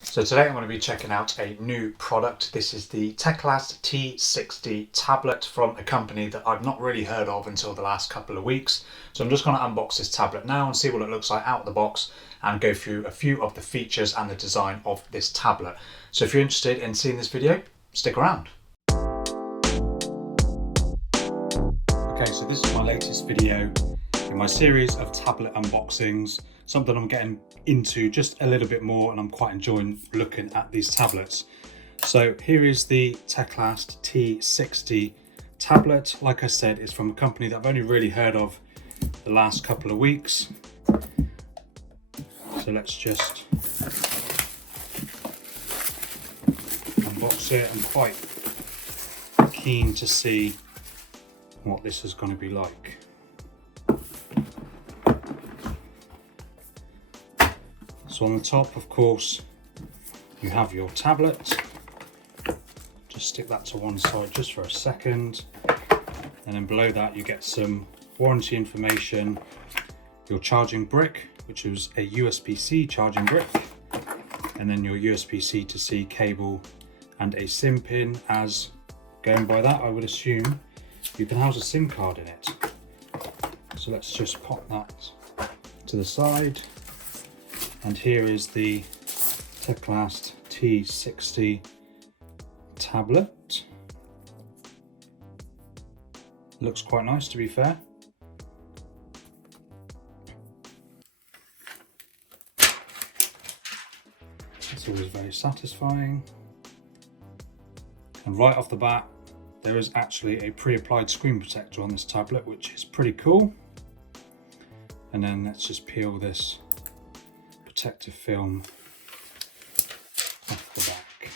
So today I'm going to be checking out a new product. This is the Teclast T60 Tablet from a company that I've not really heard of until the last couple of weeks. So I'm just going to unbox this tablet now and see what it looks like out of the box and go through a few of the features and the design of this tablet. So if you're interested in seeing this video, stick around. Okay, so this is my latest video in my series of tablet unboxings, something I'm getting into just a little bit more, and I'm quite enjoying looking at these tablets. So here is the Teclast T60 tablet. Like I said, it's from a company that I've only really heard of the last couple of weeks. So let's just unbox it. I'm quite keen to see what this is going to be like. So on the top, of course, you have your tablet. Just stick that to one side just for a second. And then below that, you get some warranty information, your charging brick, which is a USB-C charging brick, and then your USB-C to C cable and a SIM pin. As going by that, I would assume you can house a SIM card in it. So let's just pop that to the side. And here is the Teclast T60 tablet. Looks quite nice, to be fair. It's always very satisfying. And right off the bat, there is actually a pre-applied screen protector on this tablet, which is pretty cool. And then let's just peel this protective film off the back.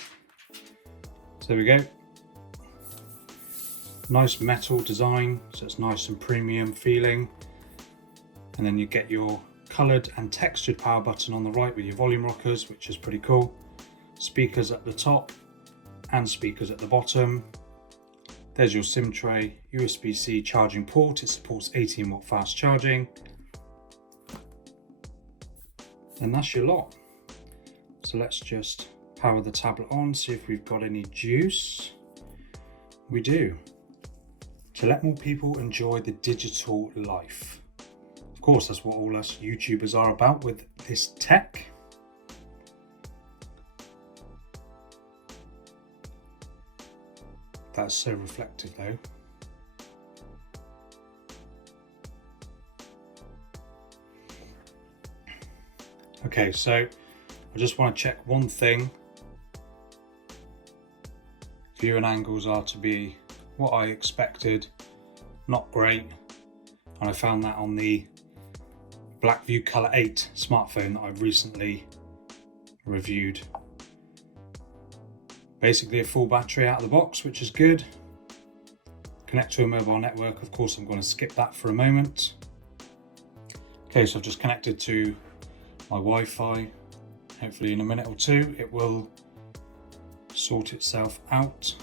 So there we go. Nice metal design, so it's nice and premium feeling. And then you get your coloured and textured power button on the right with your volume rockers, which is pretty cool. Speakers at the top and speakers at the bottom. There's your SIM tray, USB-C charging port. It supports 18-watt fast charging. And that's your lot. So let's just power the tablet on, see if we've got any juice. We do. To let more people enjoy the digital life. Of course, that's what all us YouTubers are about with this tech. That's so reflective though. Okay, so I just want to check one thing. Viewing angles are to be what I expected, not great. And I found that on the Blackview Color 8 smartphone that I've recently reviewed. Basically a full battery out of the box, which is good. Connect to a mobile network, of course I'm going to skip that for a moment. Okay, so I've just connected to my Wi-Fi. Hopefully in a minute or two it will sort itself out.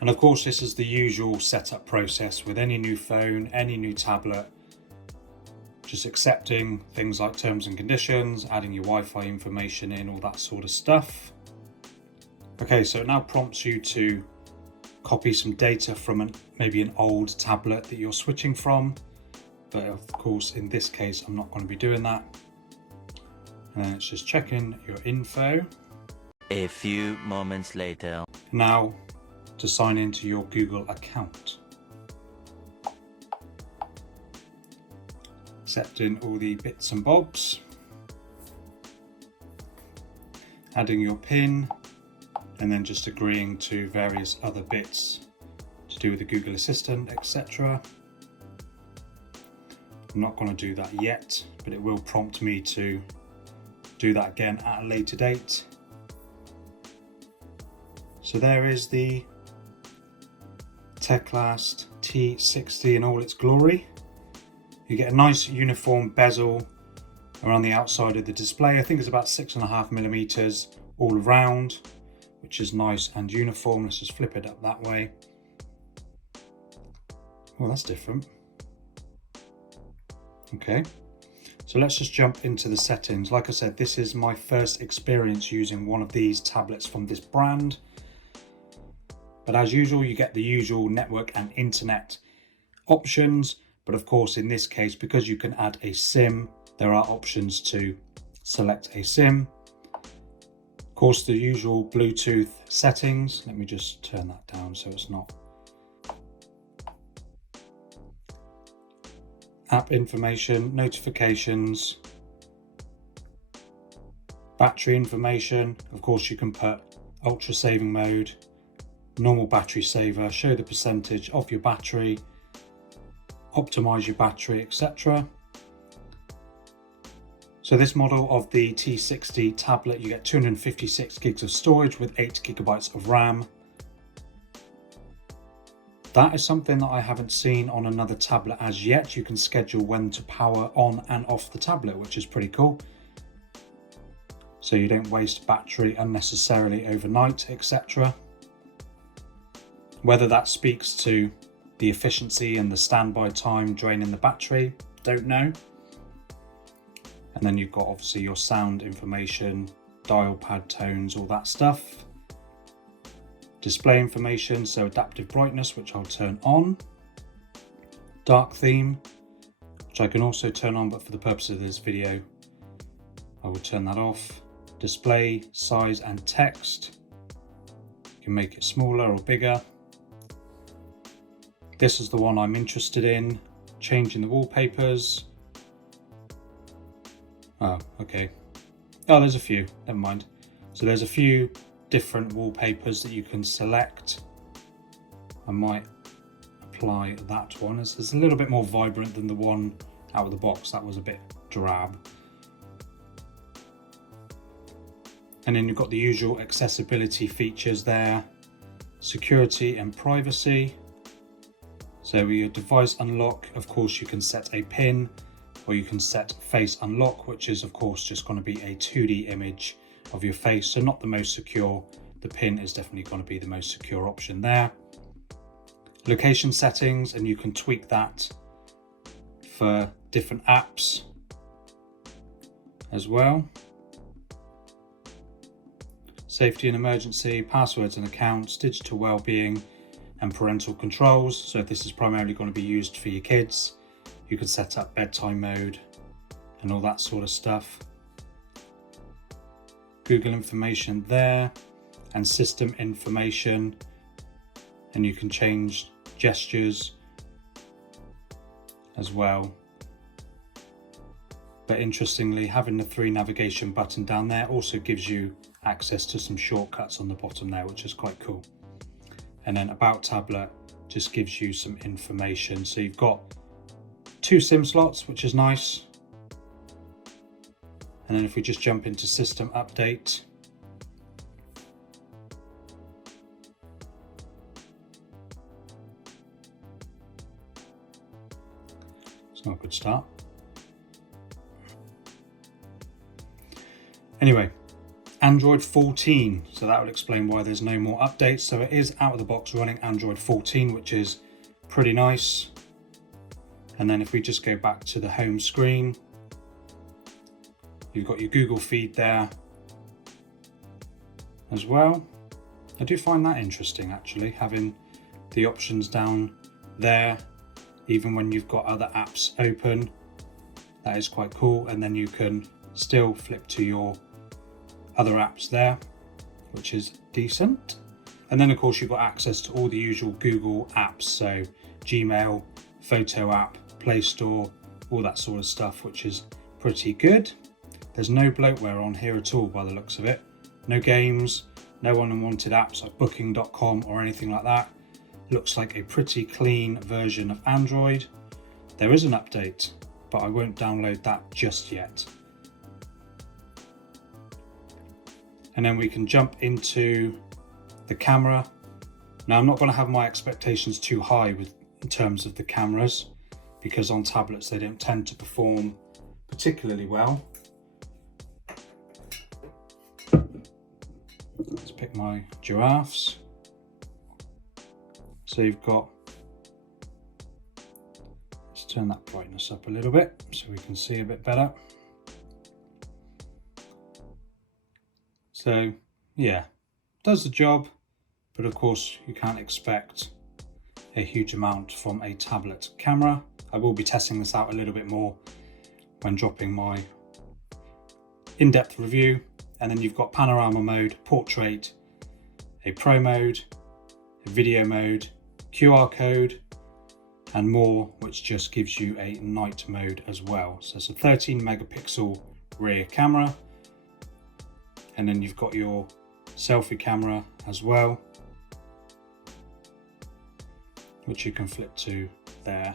And of course this is the usual setup process with any new phone, any new tablet. Just accepting things like terms and conditions, adding your Wi-Fi information in, all that sort of stuff. Okay, so it now prompts you to copy some data from maybe an old tablet that you're switching from. But of course, in this case, I'm not going to be doing that. And then it's just checking your info. A few moments later. Now, to sign into your Google account. Accepting all the bits and bobs. Adding your PIN, and then just agreeing to various other bits to do with the Google Assistant, etc. I'm not going to do that yet, but it will prompt me to do that again at a later date. So there is the Teclast T60 in all its glory. You get a nice uniform bezel around the outside of the display. I think it's about 6.5mm all around, which is nice and uniform. Let's just flip it up that way. Well, that's different. Okay, So let's just jump into the settings. Like I said, this is my first experience using one of these tablets from this brand. But as usual, you get the usual network and internet options. But of course, in this case, because you can add a SIM, there are options to select a SIM. Of course, the usual Bluetooth settings. Let me just turn that down so it's not. App information, notifications, battery information. Of course, you can put ultra saving mode, normal battery saver, show the percentage of your battery, optimize your battery, etc. So this model of the T60 tablet, you get 256 gigs of storage with 8 gigabytes of RAM. That is something that I haven't seen on another tablet as yet. You can schedule when to power on and off the tablet, which is pretty cool. So you don't waste battery unnecessarily overnight, etc. Whether that speaks to the efficiency and the standby time draining the battery, don't know. And then you've got obviously your sound information, dial pad tones, all that stuff. Display information, so adaptive brightness, which I'll turn on. Dark theme, which I can also turn on, but for the purpose of this video, I will turn that off. Display size and text. You can make it smaller or bigger. This is the one I'm interested in. Changing the wallpapers. Oh, okay. Oh, there's a few, never mind. So there's a few different wallpapers that you can select. I might apply that one. It's a little bit more vibrant than the one out of the box. That was a bit drab. And then you've got the usual accessibility features there. Security and privacy. So with your device unlock, of course, you can set a PIN, or you can set face unlock, which is of course just going to be a 2D image of your face, so not the most secure. The PIN is definitely going to be the most secure option there. Location settings, and you can tweak that for different apps as well. Safety and emergency, passwords and accounts, digital well-being and parental controls. So this is primarily going to be used for your kids. You can set up bedtime mode and all that sort of stuff. Google information there, and system information, and you can change gestures as well. But interestingly, having the 3 navigation button down there also gives you access to some shortcuts on the bottom there, which is quite cool. And then about tablet just gives you some information. So you've got 2 SIM slots, which is nice. And then if we just jump into system update, it's not a good start. Anyway, Android 14, so that would explain why there's no more updates. So it is out of the box running Android 14, which is pretty nice. And then if we just go back to the home screen, you've got your Google feed there as well. I do find that interesting actually, having the options down there, even when you've got other apps open. That is quite cool. And then you can still flip to your other apps there, which is decent. And then of course you've got access to all the usual Google apps, so Gmail, Photo app, Play Store, all that sort of stuff, which is pretty good. There's no bloatware on here at all by the looks of it. No games, no unwanted apps like booking.com or anything like that. Looks like a pretty clean version of Android. There is an update, but I won't download that just yet. And then we can jump into the camera. Now I'm not going to have my expectations too high in terms of the cameras, because on tablets they don't tend to perform particularly well. Let's pick my giraffes. So you've got, let's turn that brightness up a little bit so we can see a bit better. So yeah, does the job, but of course you can't expect a huge amount from a tablet camera. I will be testing this out a little bit more when dropping my in-depth review. And then you've got panorama mode, portrait, a pro mode, a video mode, QR code, and more, which just gives you a night mode as well. So it's a 13 megapixel rear camera. And then you've got your selfie camera as well, which you can flip to there.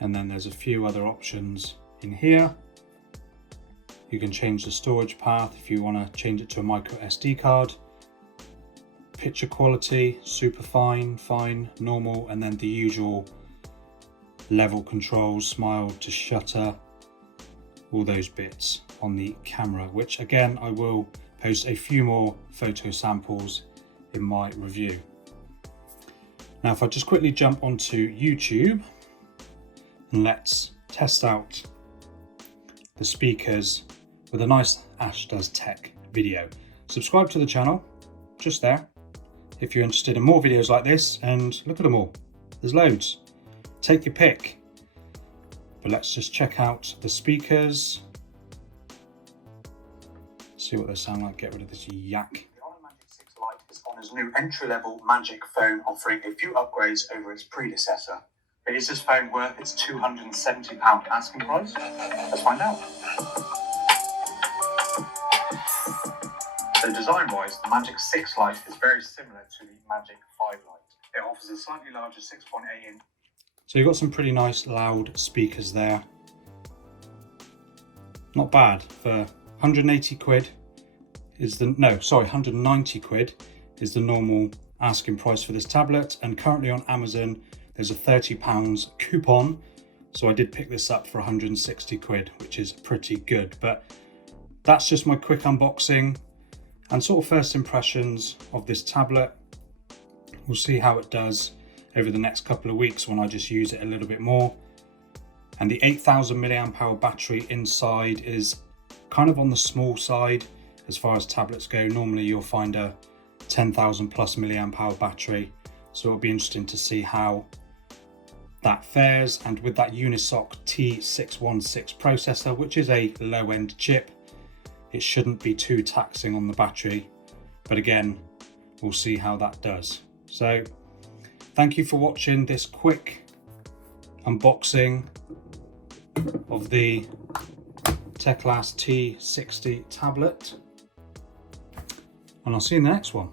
And then there's a few other options in here. You can change the storage path if you want to change it to a micro SD card. Picture quality, super fine, fine, normal, and then the usual level controls, smile to shutter, all those bits on the camera, which again, I will post a few more photo samples in my review. Now, if I just quickly jump onto YouTube, and let's test out the speakers with a nice Ash Does Tech video. Subscribe to the channel, just there, if you're interested in more videos like this, and look at them all. There's loads. Take your pick. But let's just check out the speakers. See what they sound like, get rid of this yak. The Honor Magic 6 Lite is Honor's new entry-level Magic phone, offering a few upgrades over its predecessor. But is this phone worth its £270 asking price? Let's find out. So design-wise, the Magic 6 Lite is very similar to the Magic 5 Lite. It offers a slightly larger 6.8 inch. So you've got some pretty nice loud speakers there. Not bad for 180 quid is the, no, sorry, 190 quid is the normal asking price for this tablet. And currently on Amazon, there's a £30 coupon. So I did pick this up for 160 quid, which is pretty good. But that's just my quick unboxing and sort of first impressions of this tablet. We'll see how it does over the next couple of weeks when I just use it a little bit more. And the 8,000 milliamp hour battery inside is kind of on the small side as far as tablets go. Normally you'll find a 10,000 plus milliamp hour battery. So it'll be interesting to see how that fares. And with that Unisoc T616 processor, which is a low-end chip, it shouldn't be too taxing on the battery. But again, we'll see how that does. So thank you for watching this quick unboxing of the Teclast T60 tablet, and I'll see you in the next one.